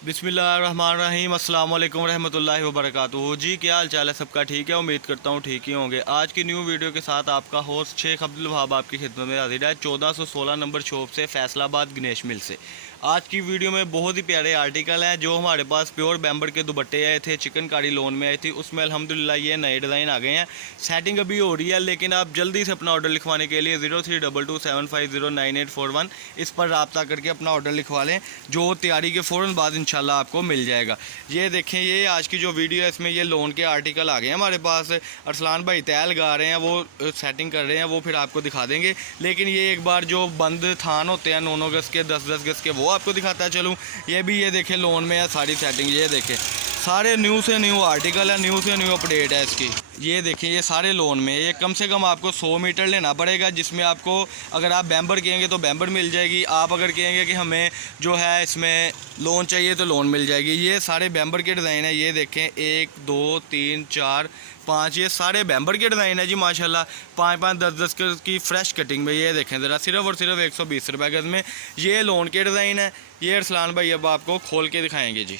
बिस्मिल्लाहिर्रहमानिर्रहीम अस्सलाम वालेकुम रहमतुल्लाहि व बरकातुहू। जी क्या हाल चाल है सबका? ठीक है, उम्मीद करता हूँ ठीक ही होंगे। आज की न्यू वीडियो के साथ आपका होस्ट शेख अब्दुल वहाब आपकी खिदमत में हाजिर है 1416 नंबर शॉप से, फैसलाबाद गणेश मिल से। आज की वीडियो में बहुत ही प्यारे आर्टिकल हैं जो हमारे पास प्योर बैम्बर के दुपट्टे आए थे, चिकनकारी लोन में आई थी, उसमें अल्हम्दुलिल्लाह ये नए डिज़ाइन आ गए हैं। सेटिंग अभी हो रही है, लेकिन आप जल्दी से अपना ऑर्डर लिखवाने के लिए 032275098141 इस पर रब्ता करके अपना ऑर्डर लिखवा लें, जो तैयारी के फ़ौरन बाद इंशाल्लाह आपको मिल जाएगा। ये देखें, ये आज की जो वीडियो है इसमें ये लोन के आर्टिकल आ गए हैं हमारे पास। अरसलान भाई तैयार लगा रहे हैं, वो सेटिंग कर रहे हैं, वो फिर आपको दिखा देंगे। लेकिन ये एक बार जो बंद थान होते हैं 9 गज़ के 10 गज़ के, वो आपको दिखाता है चलूँ। ये भी ये देखें लोन में है सारी सेटिंग, ये देखें सारे न्यू से न्यू आर्टिकल है, न्यू से न्यू अपडेट है इसकी। ये देखें ये सारे लोन में, ये कम से कम आपको 100 मीटर लेना पड़ेगा, जिसमें आपको अगर आप बैम्बर कहेंगे तो बैम्बर मिल जाएगी। आप अगर कहेंगे कि हमें जो है इसमें लोन चाहिए तो लोन मिल जाएगी। ये सारे बैम्बर के डिज़ाइन है, ये देखें 1 2 3 4 5, ये सारे बैम्बर के डिज़ाइन है जी माशाल्लाह। 5 10 की फ़्रेश कटिंग में, ये देखें ज़रा, सिर्फ और सिर्फ 120 रुपये गज़ में ये लोन के डिज़ाइन है। ये अरसलान भाई अब आपको खोल के दिखाएँगे जी।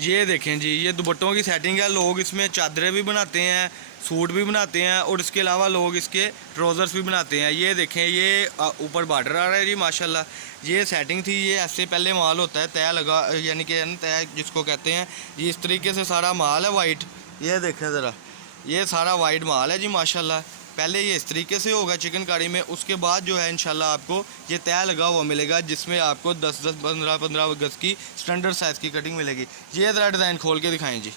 ये देखें जी, ये दुपट्टों की सेटिंग है। लोग इसमें चादरें भी बनाते हैं, सूट भी बनाते हैं, और इसके अलावा लोग इसके ट्राउज़र्स भी बनाते हैं। ये देखें, ये ऊपर बॉर्डर आ रहा है जी माशाल्लाह। ये सेटिंग थी, ये ऐसे पहले माल होता है तय लगा, यानी कि तय जिसको कहते हैं। ये इस तरीके से सारा माल है वाइट, ये देखें ज़रा, ये सारा वाइट माल है जी माशाल्लाह। पहले ये इस तरीके से होगा चिकनकारी में, उसके बाद जो है इंशाल्लाह आपको ये तय लगा हुआ मिलेगा, जिसमें आपको 10 15 गज़ की स्टैंडर्ड साइज़ की कटिंग मिलेगी। ये ज़रा डिज़ाइन खोल के दिखाएं जी,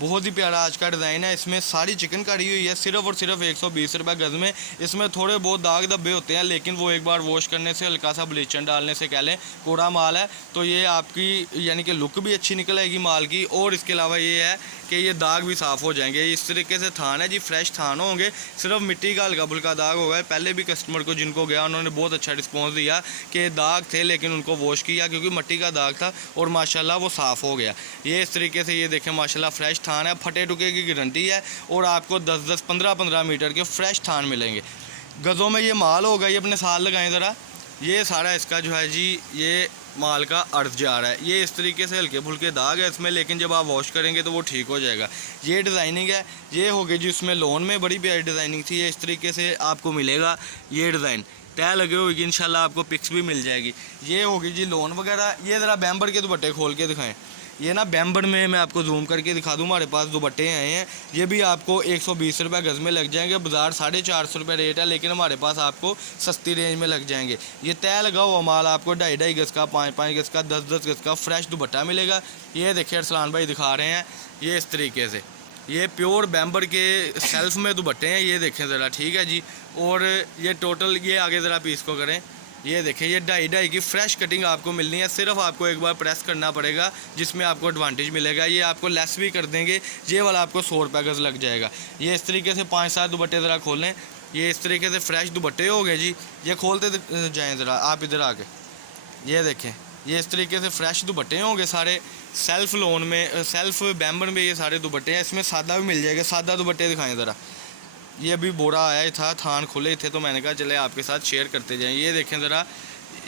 बहुत ही प्यारा आज का डिज़ाइन है। इसमें सारी चिकनकारी हुई है, सिर्फ और सिर्फ 120 रुपये गज़ में। इसमें थोड़े बहुत दाग धब्बे होते हैं, लेकिन वो एक बार वॉश करने से, हल्का सा ब्लीचर डालने से, कह लें कोड़ा माल है, तो ये आपकी यानी कि लुक भी अच्छी निकल आएगी माल की। और इसके अलावा ये है कि ये दाग भी साफ़ हो जाएंगे। इस तरीके से थान है जी, फ्रेश थान होंगे, सिर्फ मिट्टी का हल्का फुल्का दाग होगा। पहले भी कस्टमर को जिनको गया उन्होंने बहुत अच्छा रिस्पॉन्स दिया कि दाग थे, लेकिन उनको वॉश किया क्योंकि मिट्टी का दाग था, और माशाल्लाह वो साफ़ हो गया। ये इस तरीके से ये देखें माशाल्लाह फ्रेश थान है, फटे टुके की गारंटी है, और आपको 10 15 मीटर के फ्रेश थान मिलेंगे। गज़ों में ये माल होगा, ये अपने साथ लगाएं ज़रा। ये सारा इसका जो है जी, ये माल का अर्थ जा रहा है। ये इस तरीके से हल्के फुल्के दाग है इसमें, लेकिन जब आप वॉश करेंगे तो वो ठीक हो जाएगा। ये डिज़ाइनिंग है, ये हो गई जी उसमें लोन में बड़ी प्यारी डिज़ाइनिंग थी। ये इस तरीके से आपको मिलेगा, ये डिज़ाइन तय लगे होगी इंशाल्लाह, आपको पिक्स भी मिल जाएगी। ये होगी जी लोन वगैरह। ये ज़रा बैम्बर के दुपट्टे खोल के दिखाएं। ये ना बैम्बर में मैं आपको जूम करके दिखा दूँ, हमारे पास दुपट्टे आए हैं। ये भी आपको 120 रुपये गज़ में लग जाएंगे। बाज़ार 450 रुपये रेट है, लेकिन हमारे पास आपको सस्ती रेंज में लग जाएंगे। ये तय लगा हुआ माल आपको 2.5 गज़ का, 5 गज़ का, 10 गज़ का फ्रेश दुपट्टा मिलेगा। ये देखिए अरसलान भाई दिखा रहे हैं, ये इस तरीके से ये प्योर बैम्बर के सेल्फ में दुपट्टे हैं। ये देखें ज़रा, ठीक है जी। और ये टोटल, ये आगे ज़रा पीस को करें, ये देखें ये 2.5 की फ़्रेश कटिंग आपको मिलनी है। सिर्फ आपको एक बार प्रेस करना पड़ेगा, जिसमें आपको एडवांटेज मिलेगा। ये आपको लेस भी कर देंगे, ये वाला आपको 100 रुपये गज़ लग जाएगा। ये इस तरीके से 5-7 दुपट्टे ज़रा खोलें। ये इस तरीके से फ़्रेश दुपट्टे हो गए जी। ये खोलते जाएँ ज़रा आप इधर आके, ये देखें ये इस तरीके से फ़्रेश दुपट्टे होंगे सारे। सेल्फ़ लोन में, सेल्फ़ बैम्बर में ये सारे दुपट्टे हैं। इसमें सादा भी मिल जाएगा, सादा दुपट्टे दिखाएँ ज़रा। ये अभी बोरा आया था, थान खुले थे, तो मैंने कहा चले आपके साथ शेयर करते जाएं। ये देखें ज़रा,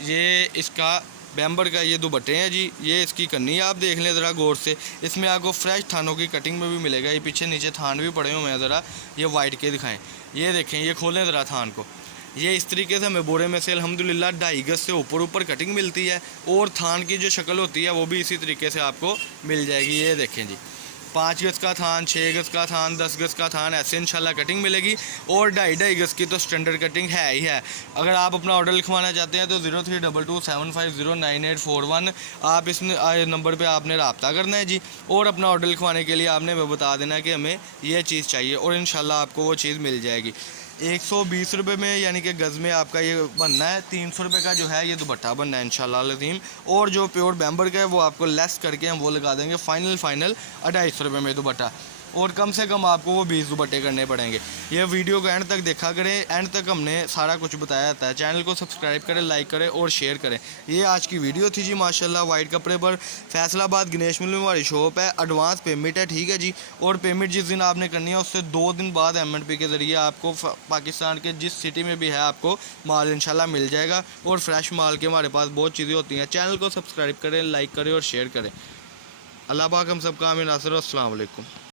ये इसका बैम्बर का ये दुपट्टे हैं जी। ये इसकी कन्नी आप देख लें ज़रा गौर से। इसमें आपको फ्रेश थानों की कटिंग में भी मिलेगा। ये पीछे नीचे थान भी पड़े हुए हैं, ज़रा ये वाइट के दिखाएं। ये देखें, ये खोलें ज़रा थान को। ये इस तरीके से हमें बोरे में से अल्हम्दुलिल्लाह 2.5 गज़ से ऊपर कटिंग मिलती है, और थान की जो शक्ल होती है वो भी इसी तरीके से आपको मिल जाएगी। ये देखें जी, 5 गज़ का थान, 6 गज़ का थान, 10 गज़ का थान, ऐसे इंशाल्लाह कटिंग मिलेगी। और 2.5 गज़ की तो स्टैंडर्ड कटिंग है ही है। अगर आप अपना ऑर्डर लिखवाना चाहते हैं तो 032275098141 आप इस नंबर पे आपने रब्ता करना है जी। और अपना ऑर्डर लिखवाने के लिए आपने बता देना है कि हमें ये चीज़ चाहिए, और इंशाल्लाह आपको वो चीज़ मिल जाएगी। 120 रुपये में यानी कि गज़ में आपका ये बनना है। 300 रुपये का जो है ये दुपट्टा बनना है इंशाल्लाह अज़ीम। और जो प्योर बैम्बर का है वो आपको लेस करके हम वो लगा देंगे फाइनल 250 रुपये में दुपट्टा। और कम से कम आपको वो 20 दुपट्टे करने पड़ेंगे। ये वीडियो को एंड तक देखा करें, एंड तक हमने सारा कुछ बताया जाता है। चैनल को सब्सक्राइब करें, लाइक करें और शेयर करें। ये आज की वीडियो थी जी माशाल्लाह। वाइट कपड़े पर फैसलाबाद गणेश मिल में हमारी शॉप है। एडवांस पेमेंट है, ठीक है जी। और पेमेंट जिस दिन आपने करनी है उससे 2 दिन बाद M&P के ज़रिए आपको पाकिस्तान के जिस सिटी में भी है आपको माल इंशाल्लाह मिल जाएगा। और फ्रेश माल के हमारे पास बहुत चीज़ें होती हैं। चैनल को सब्सक्राइब करें, लाइक करें और शेयर करें। अल्लाह पाक हम सबका आमीन नासिर। अस्सलाम वालेकुम।